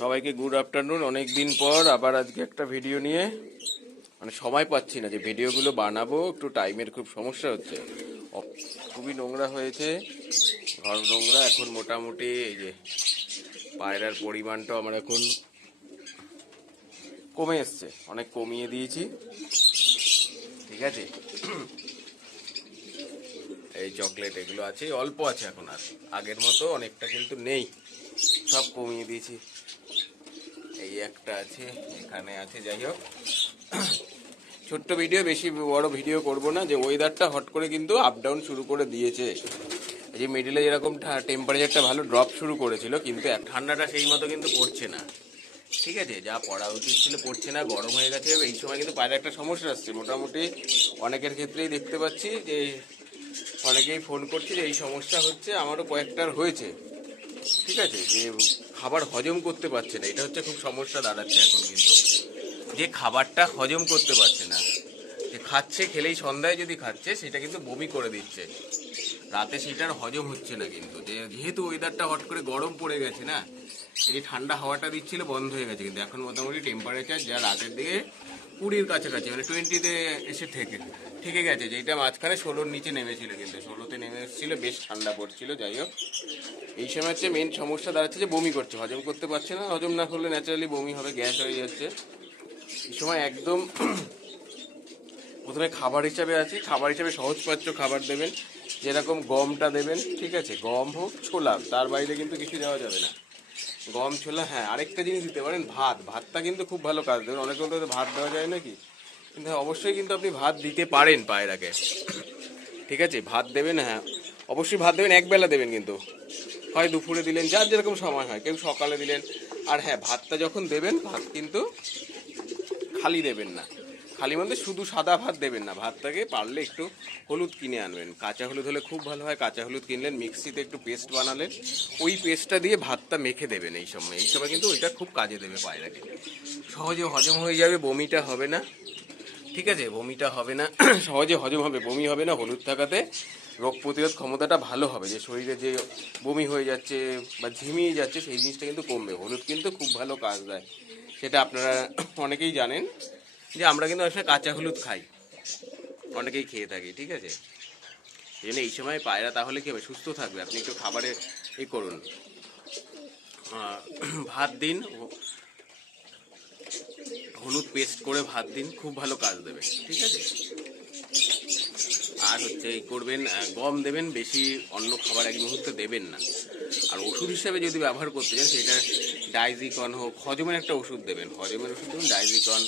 সবাইকে good afternoon. অনেক দিন পর আবার আজকে একটা ভিডিও নিয়ে, মানে সময় পাচ্ছি না যে ভিডিওগুলো বানাবো, একটু টাইমের খুব সমস্যা হচ্ছে। খুবই নোংরা হয়েছে, ঘর নোংরা। এখন মোটামুটি এই যে পায়রার পরিমাণটা আমার এখন কমে এসছে, অনেক কমিয়ে দিয়েছি। ঠিক আছে, এই চকলেট এগুলো আছে, অল্প আছে এখন, আর আগের মতো অনেকটা কিন্তু নেই, সব কমিয়ে দিয়েছি। এই একটা আছে, এখানে আছে। যাই হোক, ছোট্ট ভিডিও, বেশি বড় ভিডিও করব না। যে ওয়েদারটা হট করে কিন্তু আপ ডাউন শুরু করে দিয়েছে। এই যে মিডিলে যেরকম টেম্পারেচারটা ভালো ড্রপ শুরু করেছিল, কিন্তু ঠান্ডাটা সেই মতো কিন্তু পড়ছে না। ঠিক আছে, যা পড়া উচিত ছিল পড়ছে না, গরম হয়ে গেছে। এই সময় কিন্তু পায়রা একটা সমস্যা আসছে মোটামুটি অনেকের ক্ষেত্রেই দেখতে পাচ্ছি যে অনেকেই ফোন করছে যে এই সমস্যা হচ্ছে, আমারও কয়েকটার হয়েছে। ঠিক আছে, যে খাবার হজম করতে পারছে না, এটা হচ্ছে খুব সমস্যা দাঁড়াচ্ছে এখন কিন্তু। যে খাবারটা হজম করতে পারছে না, যে খাচ্ছে, খেলেই সন্ধ্যায় যদি খাচ্ছে সেটা কিন্তু বমি করে দিচ্ছে, রাতে সেটার হজম হচ্ছে না। কিন্তু যেহেতু ওয়েদারটা হট করে গরম পড়ে গেছে না, এই যে ঠান্ডা হাওয়াটা দিচ্ছিল বন্ধ হয়ে গেছে, কিন্তু এখন মোটামুটি টেম্পারেচার যা রাতের দিকে 20-র কাছাকাছি, মানে 20-তে এসে থেকে গেছে। যেটা মাঝখানে 16-র নিচে নেমেছিল, কিন্তু 16-তে নেমে এসেছিল, বেশ ঠান্ডা পড়ছিল। যাই হোক, এই সময় হচ্ছে মেন সমস্যা দাঁড়াচ্ছে যে বমি করছে, হজম করতে পারছে না। হজম না করলে ন্যাচারালি বমি হবে, গ্যাস হয়ে যাচ্ছে। এই সময় একদম প্রথমে খাবার হিসাবে আছে, খাবার হিসাবে সহজপাচ্য খাবার দেবেন, যেরকম গমটা দেবেন। ঠিক আছে, গম হোক, ছোলা, তার বাইরে কিন্তু কিছু দেওয়া যাবে না। গম, ছোলা। হ্যাঁ, আরেকটা জিনিস দিতে পারেন, ভাতটা কিন্তু খুব ভালো কাজ দেবেন। অনেকে বলতে ভাত দেওয়া যায় নাকি, কিন্তু অবশ্যই কিন্তু আপনি ভাত দিতে পারেন পায়রাকে। ঠিক আছে, ভাত দেবেন, হ্যাঁ অবশ্যই ভাত দেবেন, একবেলা দেবেন কিন্তু। হয় দুপুরে দিলেন, যার যেরকম সময় হয়, কেউ সকালে দিলেন। আর হ্যাঁ, ভাতটা যখন দেবেন, ভাত কিন্তু খালি দেবেন না। খালি মধ্যে শুধু সাদা ভাত দেবেন না, ভাতটাকে পারলে একটু হলুদ কিনে আনবেন, কাঁচা হলুদ হলে খুব ভালো হয়। কাঁচা হলুদ কিনলেন, মিক্সিতে একটু পেস্ট বানালেন, ওই পেস্টটা দিয়ে ভাতটা মেখে দেবেন। এই সময় কিন্তু ওইটা খুব কাজে দেবে পায়রাকে, সহজে হজম হয়ে যাবে, বমিটা হবে না। ঠিক আছে, বমিটা হবে না, সহজে হজম হবে, বমি হবে না। হলুদ থাকাতে রোগ প্রতিরোধ ক্ষমতাটা ভালো হবে, যে শরীরে যে বমি হয়ে যাচ্ছে বা ঝিমিয়ে যাচ্ছে সেই জিনিসটা কিন্তু কমবে। হলুদ কিন্তু খুব ভালো কাজ দেয়, সেটা আপনারা অনেকেই জানেন, যে আমরা কিন্তু অনেক সময় কাঁচা হলুদ খাই, অনেকেই খেয়ে থাকি। ঠিক আছে, এই জন্য এই সময় পায়রা তাহলে কী হবে, সুস্থ থাকবে। আপনি একটু খাবারে এই করুন, ভাত দিন, হলুদ পেস্ট করে ভাত দিন, খুব ভালো কাজ দেবে। ঠিক আছে, আর হচ্ছে এই করবেন, গম দেবেন, বেশি অন্য খাবার এক মুহূর্তে দেবেন না। আর ওষুধ হিসাবে যদি ব্যবহার করতে চান, সেটা ডাইজিকন হোক, হজমের একটা ওষুধ দেবেন, হজমের ওষুধ দেবেন ডাইজিকন।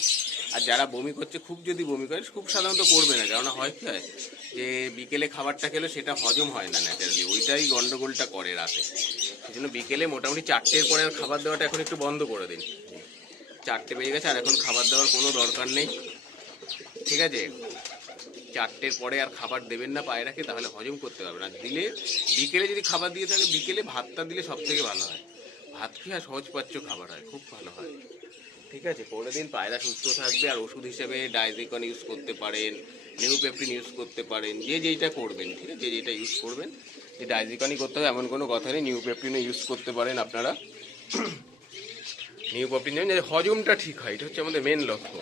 আর যারা বমি করছে, খুব যদি বমি করে, খুব সাধারণত করবে না, কেননা হয় কি হয় যে বিকেলে খাবারটা খেলে সেটা হজম হয় না ন্যাচারালি, ওইটাই গন্ডগোলটা করে রাতে। সেই জন্য বিকেলে মোটামুটি 4টের পরে আর খাবার দেওয়াটা এখন একটু বন্ধ করে দিন। 4টে বেজে গেছে, আর এখন খাবার দেওয়ার কোনো দরকার নেই। ঠিক আছে, 4টের পরে আর খাবার দেবেন না পায়রাকে, তাহলে হজম করতে পারবে না। দিলে বিকেলে যদি খাবার দিয়ে থাকে, বিকেলে ভাতটা দিলে সব থেকে ভালো হয়। ভাত খেয়ে আর সহজপাচ্য খাবার হয়, খুব ভালো হয়। ঠিক আছে, করে দিন, পায়রা সুস্থ থাকবে। আর ওষুধ হিসেবে ডাইজিকন ইউজ করতে পারেন, নিউপেপটিন ইউজ করতে পারেন, যে যেইটা করবেন। ঠিক আছে, যেটা ইউজ করবেন, যে ডাইজিকনই করতে হবে এমন কোনো কথা নেই, নিউপেপটিনও ইউজ করতে পারেন আপনারা। নিউপেপটিন দেবেন যাতে হজমটা ঠিক হয়, এটা হচ্ছে আমাদের মেন লক্ষ্য।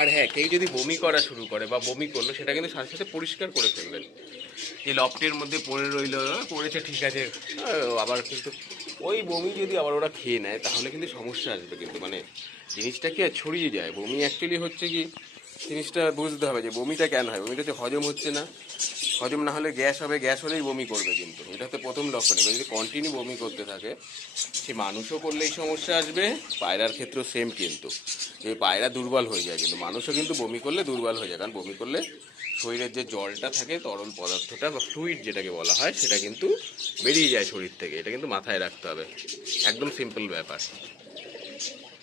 আর হ্যাঁ, কেউ যদি বমি করা শুরু করে বা বমি করলো, সেটা কিন্তু সাথে সাথে পরিষ্কার করে ফেলবেন। যে লফটের মধ্যে পড়ে রইলো, পড়েছে ঠিক আছে, আবার কিন্তু ওই বমি যদি আবার ওরা খেয়ে নেয়, তাহলে কিন্তু সমস্যা আসবে। কিন্তু মানে জিনিসটা কি আর ছড়িয়ে যায়। বমি অ্যাকচুয়ালি হচ্ছে কি, জিনিসটা বুঝতে হবে যে বমিটা কেন হয়। বমিটা হচ্ছে হজম হচ্ছে না, হজম না হলে গ্যাস হবে, গ্যাস হলেই বমি করবে। কিন্তু এটা হচ্ছে প্রথম লক্ষণ। এবার যদি কন্টিনিউ বমি করতে থাকে, সে মানুষও করলে এই সমস্যা আসবে, পায়রার ক্ষেত্রেও সেম। কিন্তু যে পায়রা দুর্বল হয়ে যায়, কিন্তু মানুষও কিন্তু বমি করলে দুর্বল হয়ে যায়। কারণ বমি করলে শরীরের যে জলটা থাকে, তরল পদার্থটা বা ফ্লুইড যেটাকে বলা হয়, সেটা কিন্তু বেরিয়ে যায় শরীর থেকে। এটা কিন্তু মাথায় রাখতে হবে, একদম সিম্পল ব্যাপার।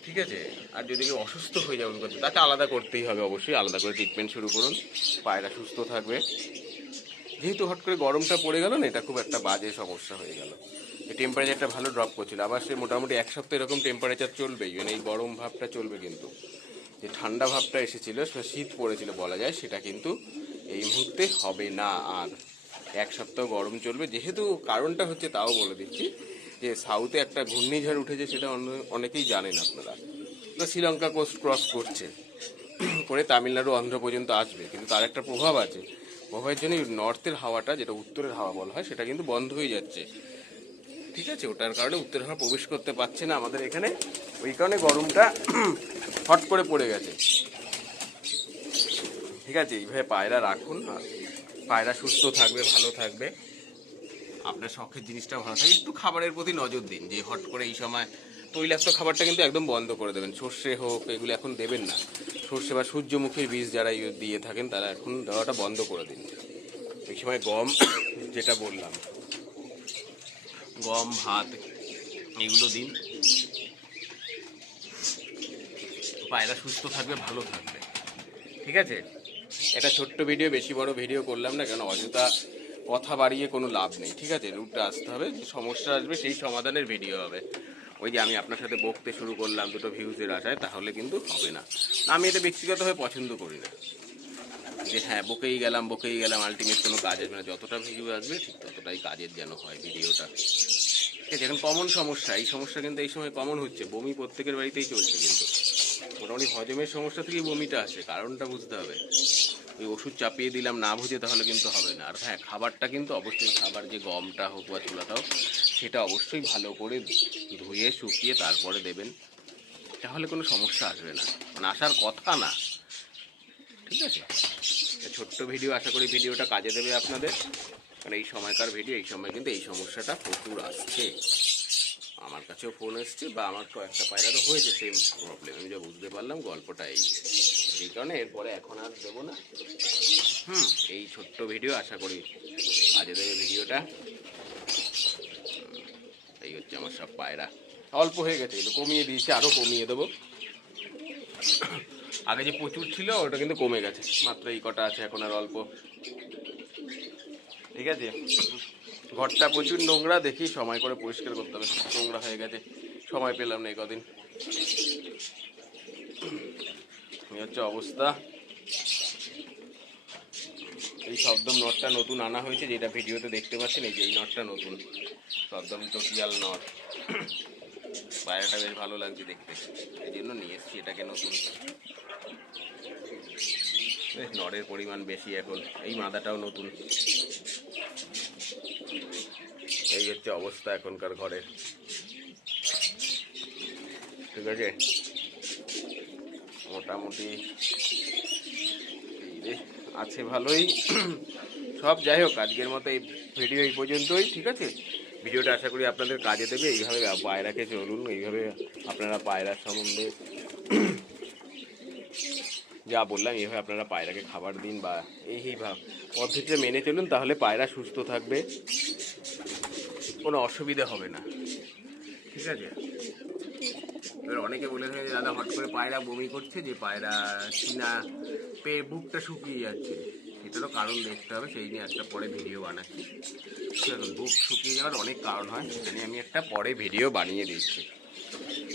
ঠিক আছে, আর যদি কেউ অসুস্থ হয়ে যাবে করতে, তাকে আলাদা করতেই হবে, অবশ্যই আলাদা করে ট্রিটমেন্ট শুরু করুন, পায়রা সুস্থ থাকবে। যেহেতু হট করে গরমটা পড়ে গেল না, এটা খুব একটা বাজে সমস্যা হয়ে গেল। এই টেম্পারেচারটা ভালো ড্রপ করছিল, আবার সে মোটামুটি এক সপ্তাহ এরকম টেম্পারেচার চলবেই, মানে এই গরম ভাবটা চলবে। কিন্তু যে ঠান্ডা ভাবটা এসেছিল, শীত পড়েছিল বলা যায়, সেটা কিন্তু এই মুহূর্তে হবে না। আর এক সপ্তাহ গরম চলবে। যেহেতু কারণটা হচ্ছে, তাও বলে দিচ্ছি, যে সাউথে একটা ঘূর্ণিঝড় উঠেছে, সেটা অনেকেই জানেন আপনারা। তো শ্রীলঙ্কা কোস্ট ক্রস করছে, করে তামিলনাড়ু অন্ধ্র পর্যন্ত আসবে, কিন্তু তার একটা প্রভাব আছে। প্রভাবের জন্য নর্থের হাওয়াটা, যেটা উত্তরের হাওয়া বলা হয়, সেটা কিন্তু বন্ধ হয়ে যাচ্ছে। ঠিক আছে, ওটার কারণে উত্তরের হাওয়া প্রবেশ করতে পারছে না আমাদের এখানে, ওই কারণে গরমটা হট করে পড়ে গেছে। ঠিক আছে, এইভাবে পায়রা রাখুন, আর পায়রা সুস্থ থাকবে, ভালো থাকবে, আপনার শখের জিনিসটা ভালো থাকে। একটু খাবারের প্রতি নজর দিন, যে হট করে এই সময় তৈলাক্ত খাবারটা কিন্তু একদম বন্ধ করে দেবেন। সর্ষে হোক, এগুলো এখন দেবেন না। সর্ষে বা সূর্যমুখীর বীজ যারা দিয়ে থাকেন, তারা এখন দেওয়াটা বন্ধ করে দিন। এই সময় গম, যেটা বললাম, গম, ভাত, এগুলো দিন। পায়রা সুস্থ থাকবে, ভালো থাকবে। ঠিক আছে, এটা ছোট্ট ভিডিও, বেশি বড় ভিডিও করলাম না, কেন অযথা কথা বাড়িয়ে কোনো লাভ নেই। ঠিক আছে, রুটটা আসতে হবে, যে সমস্যা আসবে সেই সমাধানের ভিডিও হবে। ওই যে আমি আপনার সাথে বকতে শুরু করলাম দুটো ভিউজের আশায়, তাহলে কিন্তু হবে না। আমি এটা ব্যক্তিগতভাবে পছন্দ করি না, যে হ্যাঁ বকেই গেলাম, আলটিমেট কোনো কাজ আসবে না। যতটা ভিউ আসবে ঠিক ততটাই কাজের যেন হয় ভিডিওটা। ঠিক আছে, এখন কমন সমস্যা, এই সমস্যা কিন্তু এই সময় কমন হচ্ছে। বমি প্রত্যেকের বাড়িতেই চলছে, কিন্তু মোটামুটি হজমের সমস্যা থেকেই বমিটা আসে, কারণটা বুঝতে হবে। ওই ওষুধ চাপিয়ে দিলাম না বুঝে, তাহলে কিন্তু হবে না। আর হ্যাঁ, খাবারটা কিন্তু অবশ্যই, খাবার যে গমটা হোক বা ছোলাটা হোক, সেটা অবশ্যই ভালো করে ধুয়ে শুকিয়ে তারপরে দেবেন, তাহলে কোনো সমস্যা আসবে না, মানে আসার কথা না। ঠিক আছে, ছোট্ট ভিডিও, আশা করি ভিডিওটা কাজে দেবে আপনাদের, কারণ এই সময়কার ভিডিও, এই সময় কিন্তু এই সমস্যাটা প্রচুর আসছে। আমার কাছেও ফোন এসছে, বা আমার কয়েকটা পায়রারও হয়েছে সেম প্রবলেম। আমি যা বুঝতে পারলাম গল্পটা এই কারণে এরপরে এখন আর দেবো না। এই ছোট্ট ভিডিও, আশা করি কাজে দেবে ভিডিওটা। এই হচ্ছে আমার সব পায়রা। অল্প হয়ে গেছে, কিন্তু কমিয়ে দিয়েছি, আরও কমিয়ে দেবো। আগে যে প্রচুর ছিল, ওটা কিন্তু কমে গেছে, মাত্র এই কটা আছে এখন, আর অল্প। ঠিক আছে, ঘরটা প্রচুর নোংরা, দেখি সময় করে পরিষ্কার করতে হবে, নোংরা হয়ে গেছে, সময় পেলাম না এই কদিন। এই হচ্ছে অবস্থা। এই শব্দম নটটা নতুন আনা হয়েছে, যেটা ভিডিওতে দেখতে পাচ্ছেন, এই যে এই নটটা নতুন, শব্দম টোটিয়াল নট। পায়রাটা বেশ ভালো লাগছে দেখতে, এই জন্য নিয়ে এসছি এটাকে নতুন। নরের পরিমাণ বেশি এখন, এই মাদাটাও নতুন। এই হচ্ছে অবস্থা এখনকার ঘরের। ঠিক আছে, মোটামুটি আছে ভালোই সব। যাই হোক, আজকের মতো এই ভিডিও এই পর্যন্তই। ঠিক আছে, ভিডিওটা আশা করি আপনাদের কাজে দেবে। এইভাবে পায়রাকে চলুন, এইভাবে আপনারা পায়রার সম্বন্ধে যা বললাম, এইভাবে আপনারা পায়রাকে খাবার দিন, বা এইভাবে পদ্ধতিটা মেনে চলুন, তাহলে পায়রা সুস্থ থাকবে, কোনো অসুবিধা হবে না। ঠিক আছে, এবার অনেকে বলে থাকে যে দাদা হট করে পায়রা বমি করছে, যে পায়রা চীনা পেয়ে বুকটা শুকিয়ে যাচ্ছে, সেটারও কারণ দেখতে হবে, সেই নিয়ে একটা পরে ভিডিও বানাচ্ছি। দেখুন, বুক শুকিয়ে যাওয়ার অনেক কারণ হয়, সেটা নিয়ে আমি একটা পরে ভিডিও বানিয়ে দিচ্ছি।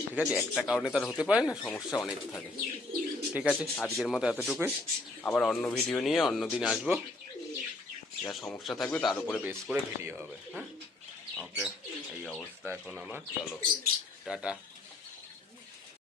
ঠিক আছে, একটা কারণে তার হতে পারে না, সমস্যা অনেক থাকে। ঠিক আছে, আজকের মতো এতটুকুই। আবার অন্য ভিডিও নিয়ে অন্য দিন আসবো, যা সমস্যা থাকবে তার উপরে বেস করে ভিডিও হবে। হ্যাঁ, ওকে, এই অবস্থা এখন আমার। চলো, টাটা।